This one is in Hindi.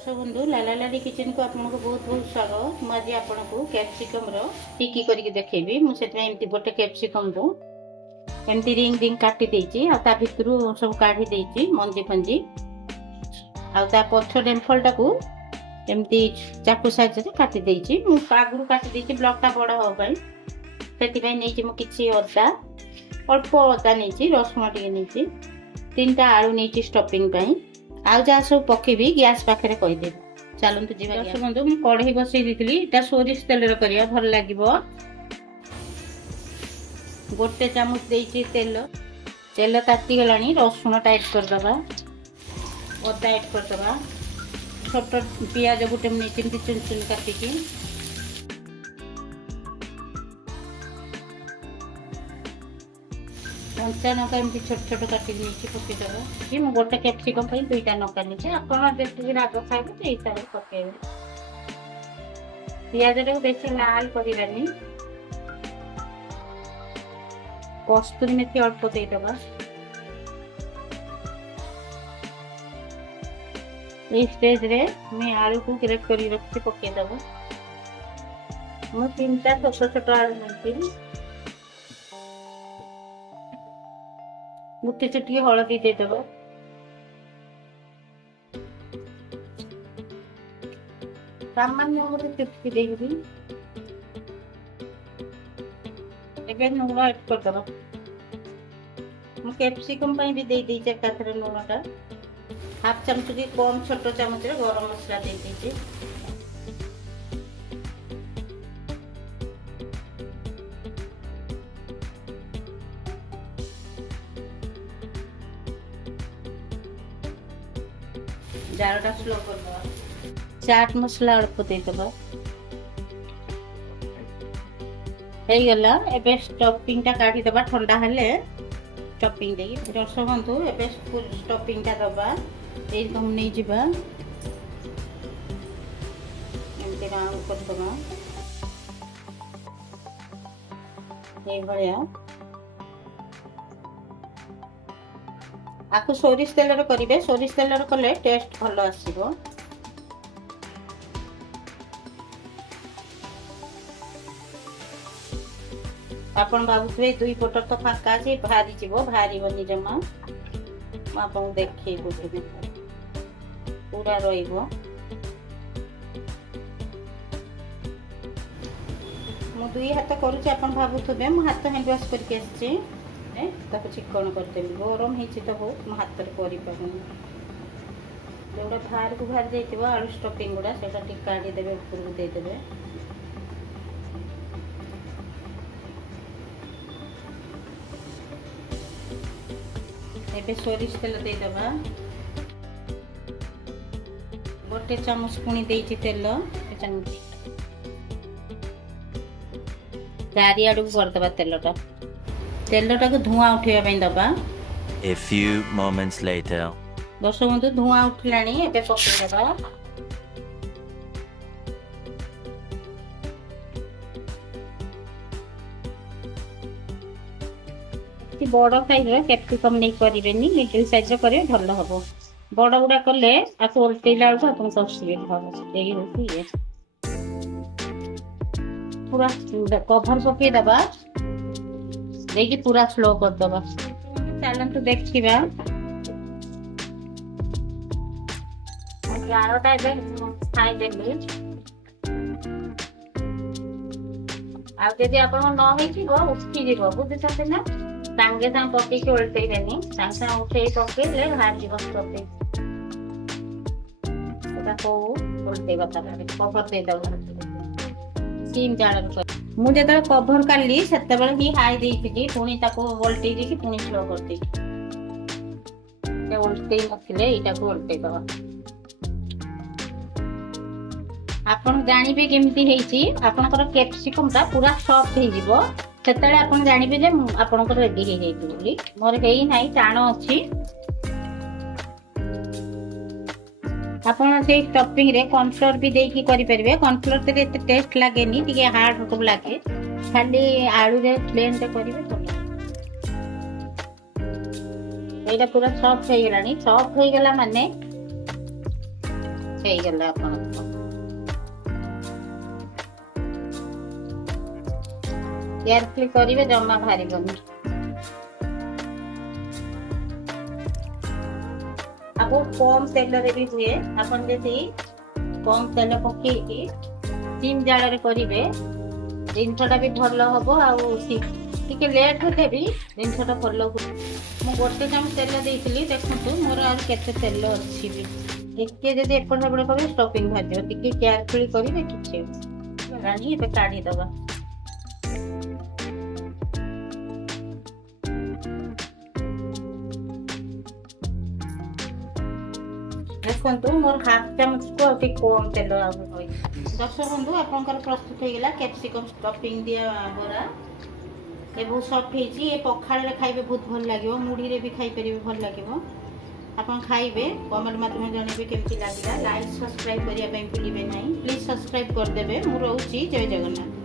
दर्शक बंधु लाला लाली किचन को आपको बहुत बहुत स्वागत। मुझे आपको कैप्सिकम टिकी करके देखी मुझे गोटे कैप्सिकम को एमती रिंग रिंग काटी देती भितर सब काढ़ी देती मंजी फंजी आ पछ डेम्फल टाक एमती चाकू साइज काटी देती आगु काटी देती ब्लॉक टा बड़ हाँपाई से किसी अदा अल्प अदा नहीं रसुण टे तीन आलू नहीं स्टफिंग आउ जहाँ सब पकेबी गैस पाखे कहीदेवी। चलतु जी बंधु मुझे कढ़ई बसई दी सोरिष तेल करिया भल लगे। गोटे चामच देती तेल तेल ताती गला रसुण टाइट करदे अदा ऐड करदे छोट पियाज गोटे नहीं चुन चुन काटिकी कंचा नका एमती छोट छोट काटी पकईदे मुझे गोटे कैप्सिकम दुईटा नका नहीं आप राग खाइबे तो हिसाब से पकेबे। पियाज टाक बेसी लाल करानी कस्तूरी मेथी अल्प देदेबा स्टेज रे मैं आलू को ग्रेट कर रखी पकईदेव मुझे 3टा छोट छोट आलू नहीं गोटे चुटकी हलदी देदेव सामान्य गोटे चुटकी देवी लुण ऐड करदे मु कैप्सिकम भी दे दीजिए एकाथरे लुणटा हाफ चामच की कम छोट चामच गरम मसला दे दीजिए जारटा स्लो कर चाट मसला अल्प देदेबा गला एबे स्टफिंग टा काटी देबा ठंडा हेले स्टफिंग दे दर्शक बंधु एबे स्टफिंग टा दबा एकदम नहीं जिबा एमती राउंड कर दबा ए भलिया आपको सोरिष तेल करेंगे सोरिष तेल कले टेस्ट भल आसो। आपन भावुए दुई पटर तो फाका अच्छे बाहरी जीव बाहर बनी जमा आपको देखे पूरा रु दुई हाथ करुच्ची आप भावुए मु हाथ हैंड वाश करके चिकन करदेवी गरम हो तो बहुत मो हाथ में जोड़ा बाहर को बाहर जाइए आलू स्टफिंग गुड़ा से काढ़ीदेवे ऊपर को देदेवे एबे सोरिष तेल देदेबा गोटे चामच पुणी देती तेल चारिआड़ को करदे तेलटा तेलटा को धुआं उठेवा दबा। A few moments later. दर्शक बंधु धुआं उठिलानी एबे पकईदेबा बड़ साइज कैप्सिकम नहीं करेंगे मिडिल साइज करेंगे भल हम बड़ गुड़ा कले आपको उल्टेला बेलू आप असुविधा हम ये पूरा कभर पकईदेबा देखिए पूरा स्लो करदबा। चलतु देखा गारटा खाईदेली आदि आप उठी बुझुं ना सांगे सांगे पकईकी उल्टेदेनी सांगे सांगे उठे पकईले बाहर जी उल्टेबा कभर देदेव सीम जाल मुझे कभर काली से ही हाई देती पुणी उल्टे पुणी स्लो कर उल्टे नथिले यहाँ को उल्टे दबा आपन जानवे केमती आपनकर कैप्सिकम टा पूरा सॉफ्ट हो सेतले आपन जानवे जे आपनकर रेडी हो जाइए बोली मोर हेई नाही टाण अछि आपन से स्टफिंग रे कॉर्नफ्लोर भी देकी करि परबे कॉर्नफ्लोर ते एते टेस्ट लागेनी टिके हार्ड को लागे खाली आलू रे प्लेन ते करिवे तो एटा पूरा सॉफ्ट हो गलानी सॉफ्ट हो गला माने ହେଇଗଲା ଆପଣଙ୍କର। କେୟାରଫୁଲି କରିବେ, ଜମା ବାହାରିବନି। ଆଉ କମ ତେଲରେ ବି ହୁଏ। ଆପଣ ଯଦି କମ ତେଲ ପକେଇକି ସିମ୍ ଜାଳରେ କରିବେ, ଜିନିଷଟା ବି ଭଲ ହବ। ଆଉ ଟିକେ ଲେଟ୍ ହେଲେ ବି ଜିନିଷଟା ଭଲ ହୁଏ। ମୁଁ ଗୋଟେ ଚାମଚ ତେଲ ଦେଇଥିଲି, ଦେଖନ୍ତୁ ମୋର ଆଉ କେତେ ତେଲ ଅଛି ବି। ଟିକେ ଯଦି ଏପଟ ସେପଟ କରିବେ ଷ୍ଟଫିଂ ବାହାରିଯିବ। ଟିକେ କେୟାରଫୁଲି କରିବେ, କିଛି ହେବନି। ଏବେ କାଢିଦବା। ଦେଖନ୍ତୁ ମୋର ହାଫ ଚାମଚକୁ ଆଉ ଟିକେ କମ ତେଲ ଆଉ ରହିଛି। ଦର୍ଶକ ବନ୍ଧୁ, ଆପଣଙ୍କର ପ୍ରସ୍ତୁତ ହେଇଗଲା କ୍ୟାପ୍ସିକମ୍ ଷ୍ଟଫିଂ ଦିଆ ବରା। ଏ ବହୁତ ସଫ୍ଟ ହେଇଛି। ଏ ପଖାଳରେ ଖାଇବେ ବହୁତ ଭଲ ଲାଗିବ, ମୁଢ଼ିରେ ବି ଖାଇପାରିବେ, ଭଲ ଲାଗିବ। ଆପଣ ଖାଇବେ, କମେଣ୍ଟ ମାଧ୍ୟମରେ ଜଣେଇବେ କେମିତି ଲାଗିଲା। ଲାଇକ୍ ସବସ୍କ୍ରାଇବ୍ କରିବା ପାଇଁ ଭୁଲିବେ ନାହିଁ। ପ୍ଲିଜ୍ ସବସ୍କ୍ରାଇବ୍ କରିଦେବେ। ମୁଁ ରହୁଛି। ଜୟ ଜଗନ୍ନାଥ।